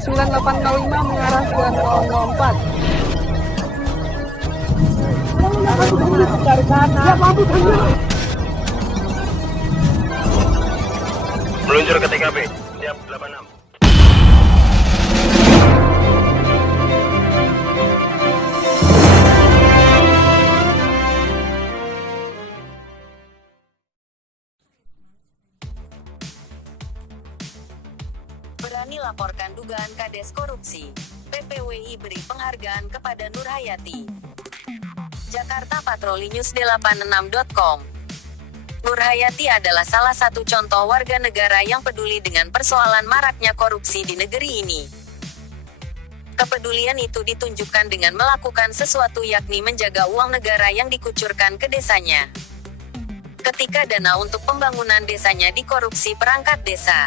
9805 mengarah 9004. Meluncur ke TKP. Siap 86. Berani laporkan dugaan kades korupsi. PPWI beri penghargaan kepada Nur Hayati. Jakarta Patroli News 86.com. Nur Hayati adalah salah satu contoh warga negara yang peduli dengan persoalan maraknya korupsi di negeri ini. Kepedulian itu ditunjukkan dengan melakukan sesuatu, yakni menjaga uang negara yang dikucurkan ke desanya. Ketika dana untuk pembangunan desanya dikorupsi perangkat desa,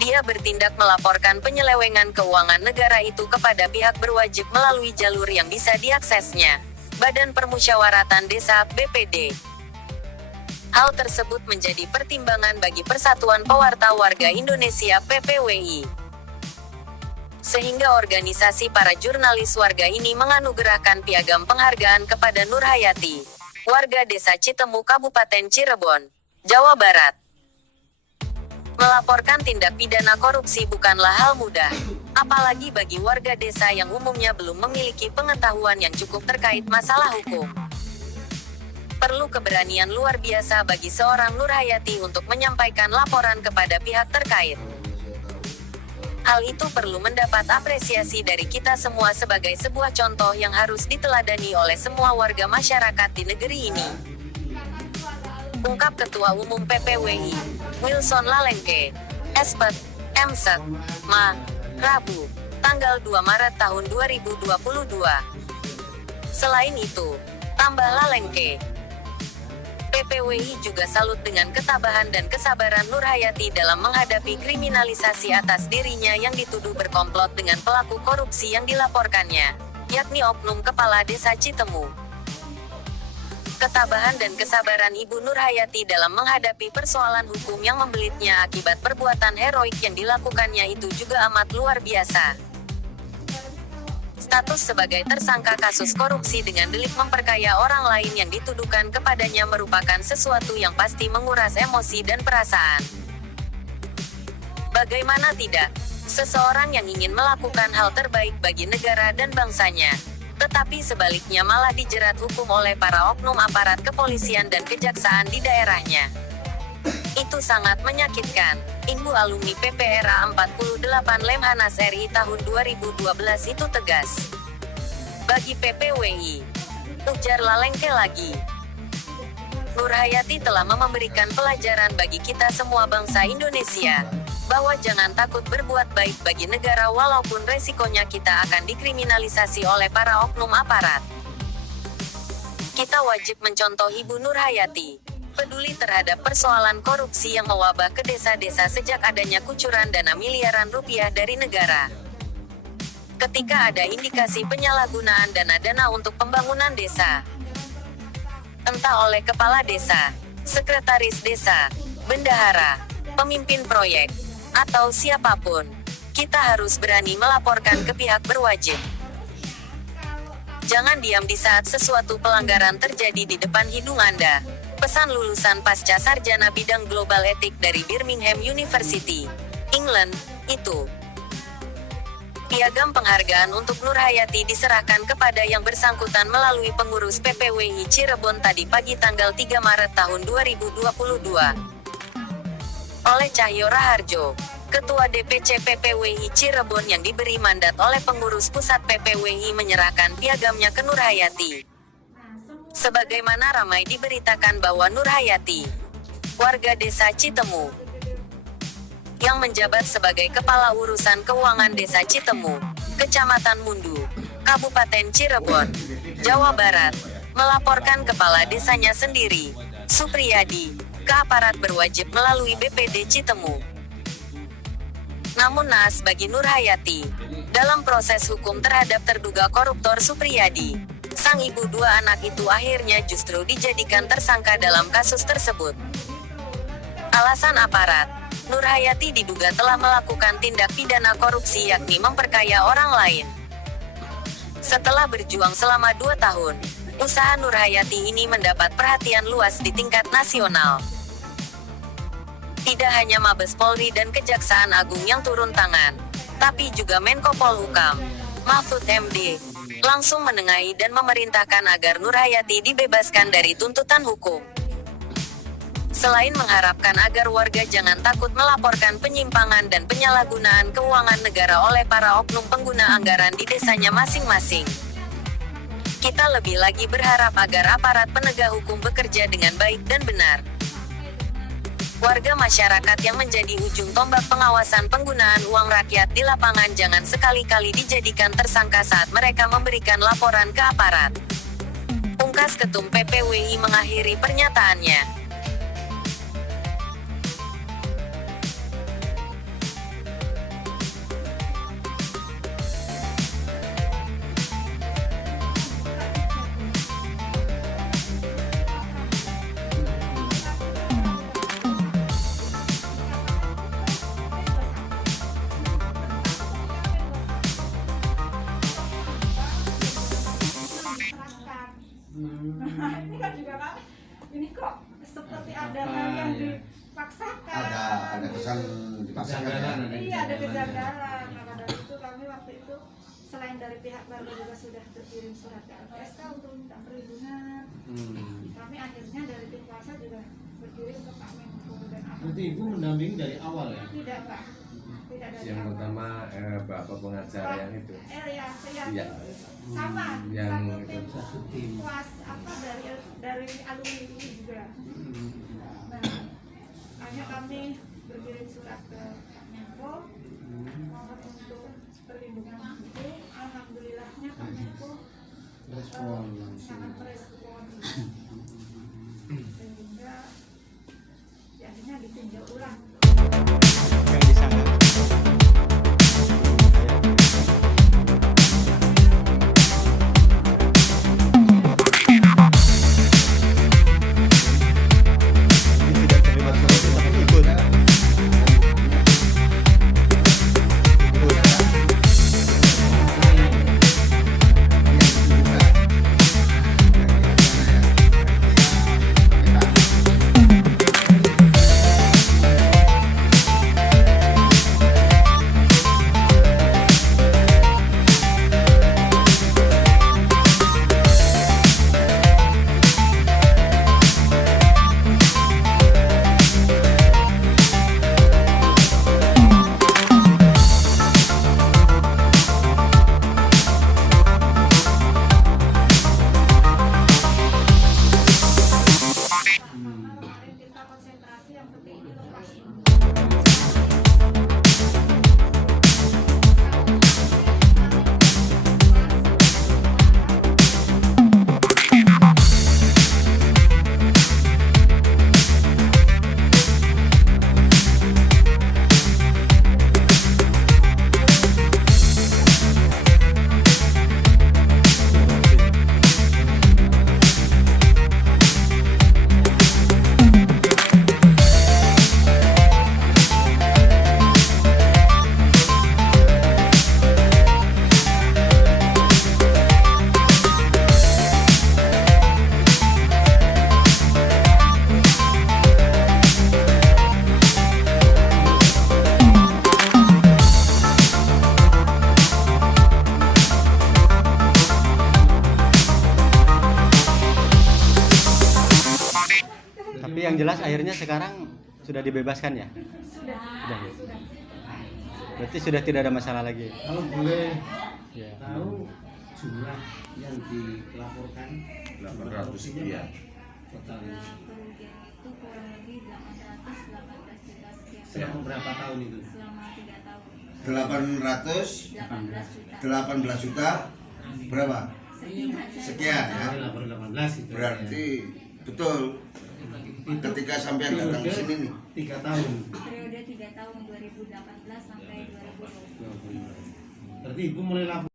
dia bertindak melaporkan penyelewengan keuangan negara itu kepada pihak berwajib melalui jalur yang bisa diaksesnya, Badan Permusyawaratan Desa (BPD). Hal tersebut menjadi pertimbangan bagi Persatuan Pewarta Warga Indonesia (PPWI). Sehingga organisasi para jurnalis warga ini menganugerahkan piagam penghargaan kepada Nur Hayati, warga Desa Citemu, Kabupaten Cirebon, Jawa Barat. Melaporkan tindak pidana korupsi bukanlah hal mudah, apalagi bagi warga desa yang umumnya belum memiliki pengetahuan yang cukup terkait masalah hukum. Perlu keberanian luar biasa bagi seorang Nur Hayati untuk menyampaikan laporan kepada pihak terkait. Hal itu perlu mendapat apresiasi dari kita semua sebagai sebuah contoh yang harus diteladani oleh semua warga masyarakat di negeri ini. Ungkap Ketua Umum PPWI, Wilson Lalengke, Espet, Emsek, Ma, Rabu, tanggal 2 Maret tahun 2022. Selain itu, tambah Lalengke, PPWI juga salut dengan ketabahan dan kesabaran Nur Hayati dalam menghadapi kriminalisasi atas dirinya yang dituduh berkomplot dengan pelaku korupsi yang dilaporkannya, yakni Oknum Kepala Desa Citemu. Ketabahan dan kesabaran Ibu Nur Hayati dalam menghadapi persoalan hukum yang membelitnya akibat perbuatan heroik yang dilakukannya itu juga amat luar biasa. Status sebagai tersangka kasus korupsi dengan delik memperkaya orang lain yang dituduhkan kepadanya merupakan sesuatu yang pasti menguras emosi dan perasaan. Bagaimana tidak, seseorang yang ingin melakukan hal terbaik bagi negara dan bangsanya, tetapi sebaliknya malah dijerat hukum oleh para oknum aparat kepolisian dan kejaksaan di daerahnya. Itu sangat menyakitkan. Inbu alumni PPRA 48 Lemhanas RI tahun 2012 itu tegas. Bagi PPWI, ujar Lalengke lagi, Nur Hayati telah memberikan pelajaran bagi kita semua bangsa Indonesia, bahwa jangan takut berbuat baik bagi negara walaupun resikonya kita akan dikriminalisasi oleh para oknum aparat. Kita wajib mencontoh Ibu Nur Hayati, peduli terhadap persoalan korupsi yang mewabah ke desa-desa sejak adanya kucuran dana miliaran rupiah dari negara. Ketika ada indikasi penyalahgunaan dana-dana untuk pembangunan desa, entah oleh kepala desa, sekretaris desa, bendahara, pemimpin proyek, atau siapapun, kita harus berani melaporkan ke pihak berwajib. Jangan diam di saat sesuatu pelanggaran terjadi di depan hidung Anda. Pesan lulusan pasca sarjana bidang global etik dari Birmingham University, England, itu. Piagam penghargaan untuk Nur Hayati diserahkan kepada yang bersangkutan melalui pengurus PPWI Cirebon tadi pagi tanggal 3 Maret tahun 2022. Oleh Cahyo Raharjo, Ketua DPC PPWI Cirebon yang diberi mandat oleh pengurus pusat PPWI menyerahkan piagamnya ke Nur Hayati. Sebagaimana ramai diberitakan bahwa Nur Hayati, warga Desa Citemu, yang menjabat sebagai Kepala Urusan Keuangan Desa Citemu, Kecamatan Mundu, Kabupaten Cirebon, Jawa Barat, melaporkan kepala desanya sendiri, Supriyadi, ke aparat berwajib melalui BPD Citemu. Namun naas bagi Nur Hayati, dalam proses hukum terhadap terduga koruptor Supriyadi, sang ibu dua anak itu akhirnya justru dijadikan tersangka dalam kasus tersebut. Alasan aparat, Nur Hayati diduga telah melakukan tindak pidana korupsi yakni memperkaya orang lain. Setelah berjuang selama 2 tahun, usaha Nur Hayati ini mendapat perhatian luas di tingkat nasional. Tidak hanya Mabes Polri dan Kejaksaan Agung yang turun tangan, tapi juga Menko Polhukam, Mahfud MD, langsung menengahi dan memerintahkan agar Nur Hayati dibebaskan dari tuntutan hukum. Selain mengharapkan agar warga jangan takut melaporkan penyimpangan dan penyalahgunaan keuangan negara oleh para oknum pengguna anggaran di desanya masing-masing. Kita lebih lagi berharap agar aparat penegak hukum bekerja dengan baik dan benar. Warga masyarakat yang menjadi ujung tombak pengawasan penggunaan uang rakyat di lapangan jangan sekali-kali dijadikan tersangka saat mereka memberikan laporan ke aparat. Pungkas Ketum PPWI mengakhiri pernyataannya. Ini kan juga kan, ini kok seperti ada hal yang dipaksakan. Ada kesan dipaksakan ya? Iya, ada kejanggalan. Maka dari itu kami waktu itu selain dari pihak keluarga juga sudah berkirim surat ke LPSK untuk minta perlindungan. Kami akhirnya dari tim kuasa juga berkirim ke Pak Menko dan apa. Berarti Ibu mendampingi dari awal ya? Tidak, Pak. Tidak dari Yang awal. pertama Bapak pengacara yang itu. Ya, saya Iya. sama Yang satu tim kuas apa dari alumni ini juga. Nah, hanya kami berkirim surat ke Pak Menko mohon untuk perlindungan itu. Alhamdulillahnya Pak Menko Respon langsung. sangat merespon sehingga akhirnya ditinjau ulang. Yang disangka. Ini tidak terlibat korupsi tapi ikut. Kemarin kita konsentrasi yang penting ini lepas. Tapi yang jelas akhirnya sekarang sudah dibebaskan ya? Sudah. Sudah. Berarti sudah tidak ada masalah lagi. Kalau boleh Ya. tahu jumlah yang dilaporkan 800 sekian. totalnya Kerugian itu kurang lebih 818 juta sekian selama berapa tahun itu? selama 3 tahun. 18 juta berapa? Sekian ya. 18 itu. Berarti betul ketika sampean datang ke sini nih. 3 tahun. Periode 3 tahun 2018 sampai 2020. Berarti Ibu mulai lapor